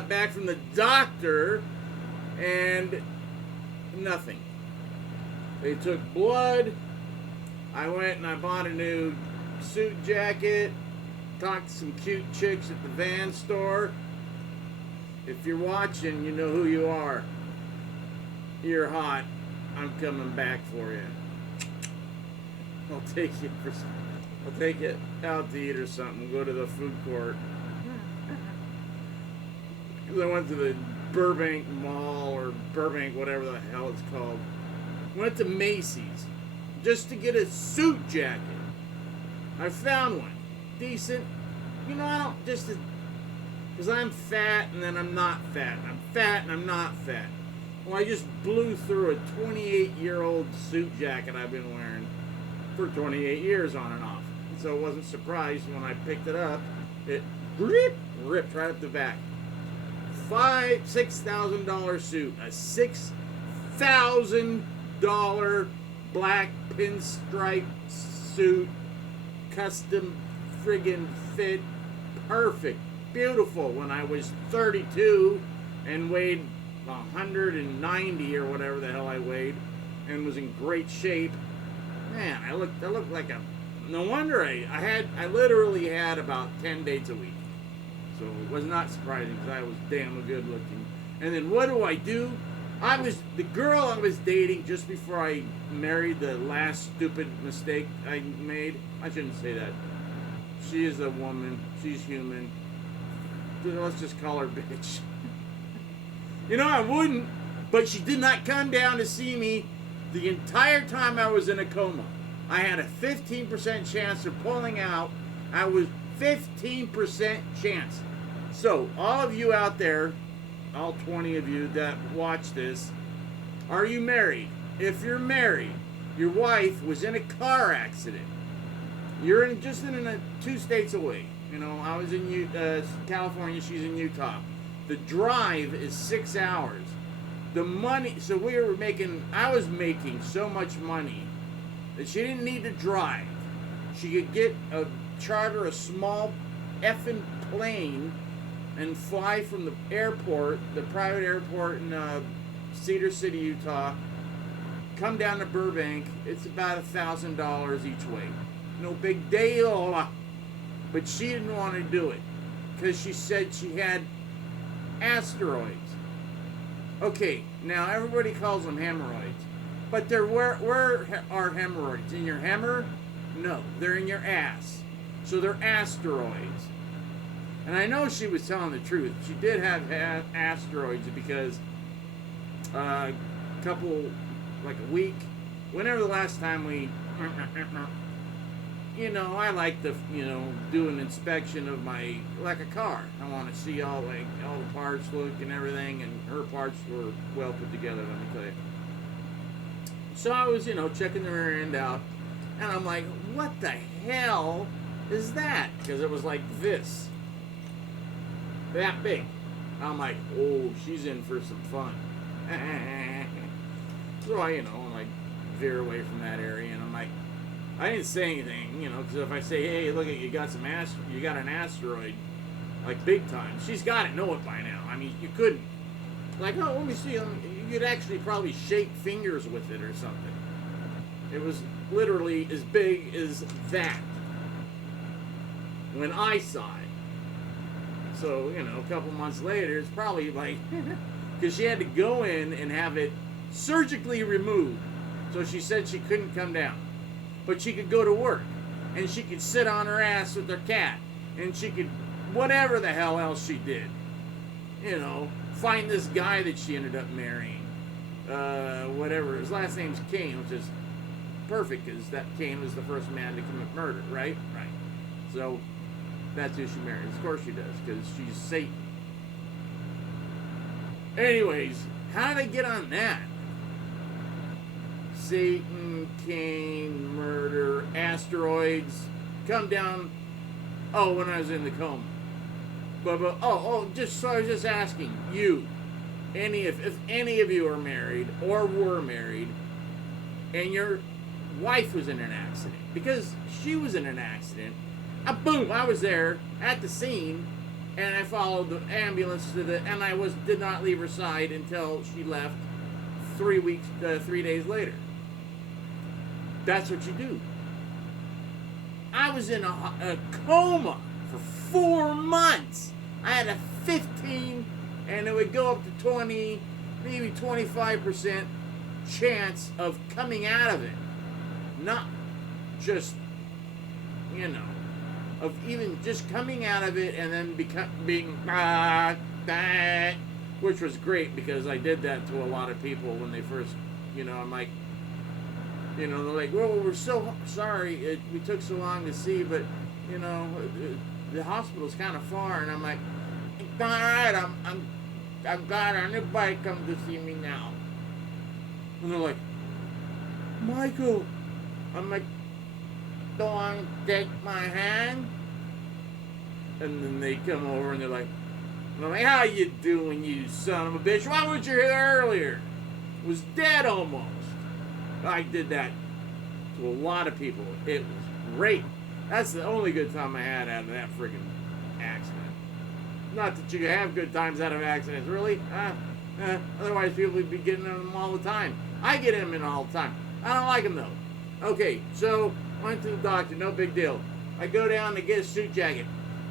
got back from the doctor, and nothing. They took blood. I went and I bought a new suit jacket. Talked to some cute chicks at the van store. If you're watching, you know who you are. You're hot. I'm coming back for you. I'll take you out to eat or something. Go to the food court. I went to the Burbank Mall or Burbank, whatever the hell it's called. Went to Macy's just to get a suit jacket. I found one. Decent. You know, I don't just... Because I'm fat and then I'm not fat. I'm fat and I'm not fat. Well, I just blew through a 28-year-old suit jacket I've been wearing for 28 years on and off. So I wasn't surprised when I picked it up. It ripped right up the back. $6,000 suit. A $6,000 black pinstripe suit. Custom friggin' fit. Perfect. Beautiful. When I was 32 and weighed 190 or whatever the hell I weighed and was in great shape. Man, I looked like a... No wonder I literally had about 10 dates a week. So it was not surprising because I was damn good looking. And then what do? The girl I was dating just before I married, the last stupid mistake I made. I shouldn't say that. She is a woman. She's human. Let's just call her bitch. You know, I wouldn't, but she did not come down to see me the entire time I was in a coma. I had a 15% chance of pulling out. I was 15% chance. So, all of you out there, all 20 of you that watch this, are you married? If you're married, your wife was in a car accident. You're in 2 states away. You know, I was in California, she's in Utah. The drive is 6 hours. The money, so I was making so much money that she didn't need to drive. She could charter a small effing plane and fly from the airport, the private airport in Cedar City, Utah, come down to Burbank. It's about $1,000 each way. No big deal. But she didn't want to do it because she said she had asteroids. Okay, now everybody calls them hemorrhoids. But where are hemorrhoids? In your hemmer? No, they're in your ass. So they're asteroids. And I know she was telling the truth. She did have asteroids because a week, whenever the last time we... You know, I like to, do an inspection of like a car. I want to see all the parts look and everything, and her parts were well put together, let me tell you. So I was, checking the rear end out, and I'm like, what the hell is that? Because it was like this. That big. I'm like, oh, she's in for some fun. So I, veer away from that area, and I'm like, I didn't say anything, because if I say, hey, look, you got an asteroid, like big time. She's got to know it by now. I mean, you couldn't. Like, oh, let me see. You could actually probably shake fingers with it or something. It was literally as big as that when I saw it. So, a couple months later, it's probably like, because she had to go in and have it surgically removed. So she said she couldn't come down. But she could go to work, and she could sit on her ass with her cat, and she could, whatever the hell else she did, find this guy that she ended up marrying, whatever, his last name's Cain, which is perfect, because that Cain was the first man to commit murder, right? Right. So, that's who she marries. Of course she does, because she's Satan. Anyways, how did I get on that? Satan, Cain, murder, asteroids, come down. Oh, when I was in the coma. But I was just asking you, if any of you are married or were married, and your wife was in an accident, because she was in an accident, boom, I was there at the scene, and I followed the ambulance and I did not leave her side until she left 3 days later. That's what you do. I was in a coma for 4 months. I had a 15, and it would go up to 20, maybe 25% chance of coming out of it. Not just, of even just coming out of it and then being, which was great because I did that to a lot of people when they first, I'm like, they're like, well, we're so sorry we took so long to see, but, the hospital's kind of far, and I'm like, it's all right, I've got anybody come to see me now. And they're like, Michael, I'm like, don't want to take my hand? And then they come over and they're like, how you doing, you son of a bitch? Why weren't you here earlier? Was dead almost. I did that to a lot of people. It was great. That's the only good time I had out of that friggin' accident. Not that you have good times out of accidents, really. Otherwise, people would be getting in them all the time. I get in them all the time. I don't like them, though. Okay, so went to the doctor, no big deal. I go down to get a suit jacket.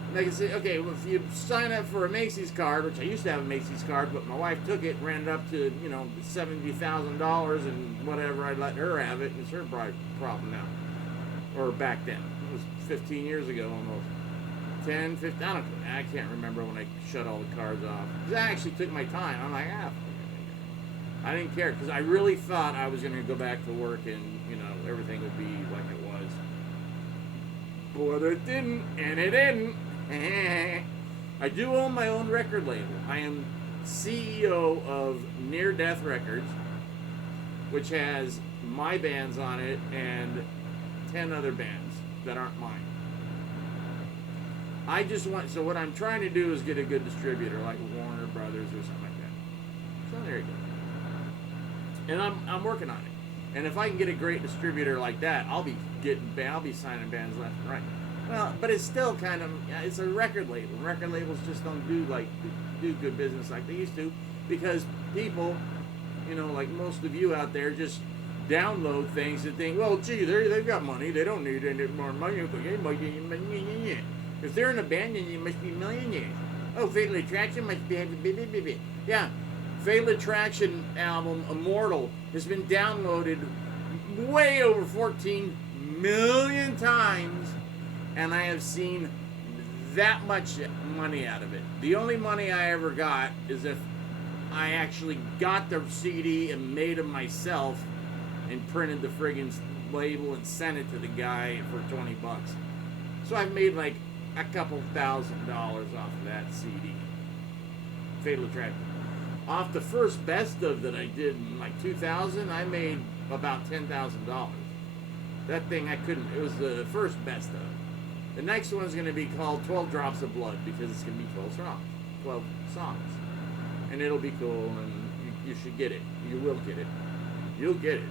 And they can say, okay, well, if you sign up for a Macy's card, which I used to have a Macy's card, but my wife took it and ran it up to, $70,000 and whatever. I let her have it, and it's her problem now. Or back then. It was 15 years ago almost. 10, 15, I can't remember when I shut all the cards off. Because I actually took my time. I'm like, I didn't care, because I really thought I was going to go back to work and, everything would be like it was. But it didn't, and it didn't. I do own my own record label. I am CEO of Near Death Records, which has my bands on it and 10 other bands that aren't mine. So what I'm trying to do is get a good distributor like Warner Brothers or something like that. So there you go. And I'm working on it. And if I can get a great distributor like that, I'll be signing bands left and right. Well, but it's still kind of, it's a record label. Record labels just don't do good business like they used to, because people, like most of you out there, just download things and think, well, gee, they've got money. They don't need any more money. If they're in a band, then you must be millionaires. Oh, Fatal Attraction must be, yeah. Fatal Attraction album, Immortal, has been downloaded way over 14 million times, and I have seen that much money out of it. The only money I ever got is if I actually got the CD and made them myself and printed the friggin' label and sent it to the guy for $20. So I've made like a couple $1,000 off of that CD. Fatal Attraction. Off the first best of that I did in like 2000, I made about $10,000. That thing it was the first best of. The next one is going to be called 12 Drops of Blood, because it's going to be 12 songs. And it'll be cool, and you should get it. You will get it. You'll get it.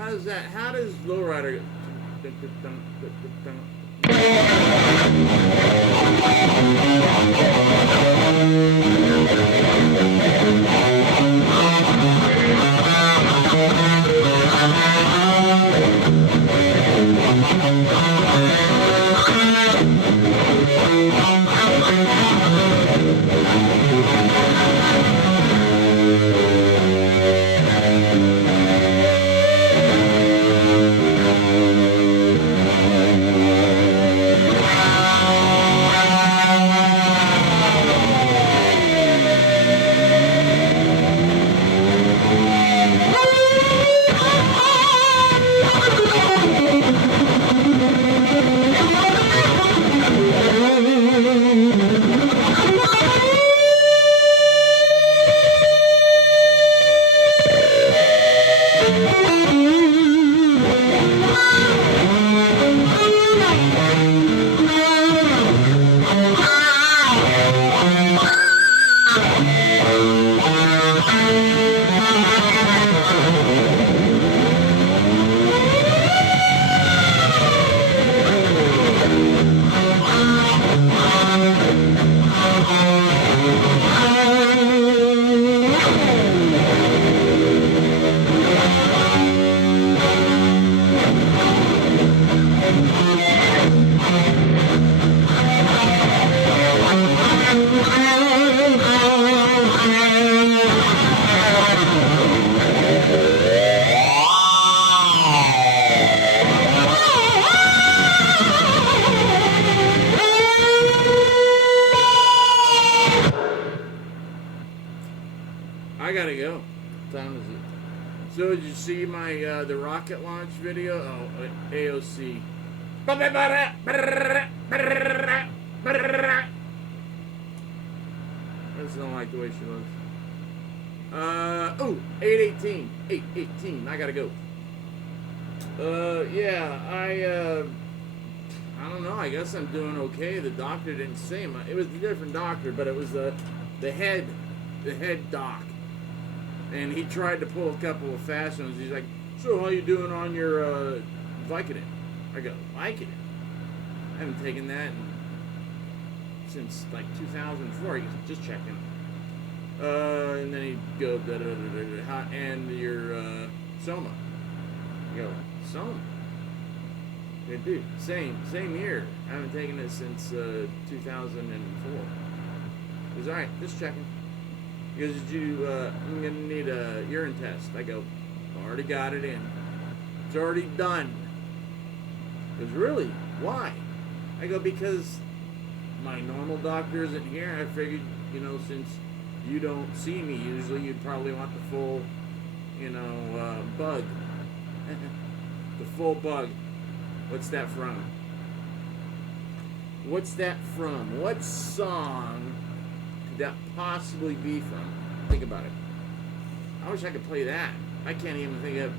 How does that? How does lowrider? I gotta go. What time is it? So did you see my the rocket launch video? Oh, AOC. I just don't like the way she looks. Oh, 818. 818. I gotta go. Yeah, I don't know. I guess I'm doing okay. The doctor didn't say much. It was a different doctor, but it was the head doc. And he tried to pull a couple of fast ones. He's like, so how you doing on your Vicodin? I go, Vicodin? I haven't taken that since like 2004. He goes, just checking. And then he'd go, and your Soma. I go, Soma? Yeah, dude, same year. I haven't taken it since 2004. He goes, all right, just checking. He goes, I'm going to need a urine test. I go, already got it in. It's already done. He goes, really? Why? I go, because my normal doctor isn't here. I figured, since you don't see me usually, you'd probably want the full, bug. The full bug. What's that from? What's that from? What song could that possibly be from? Think about it. I wish I could play that. I can't even think of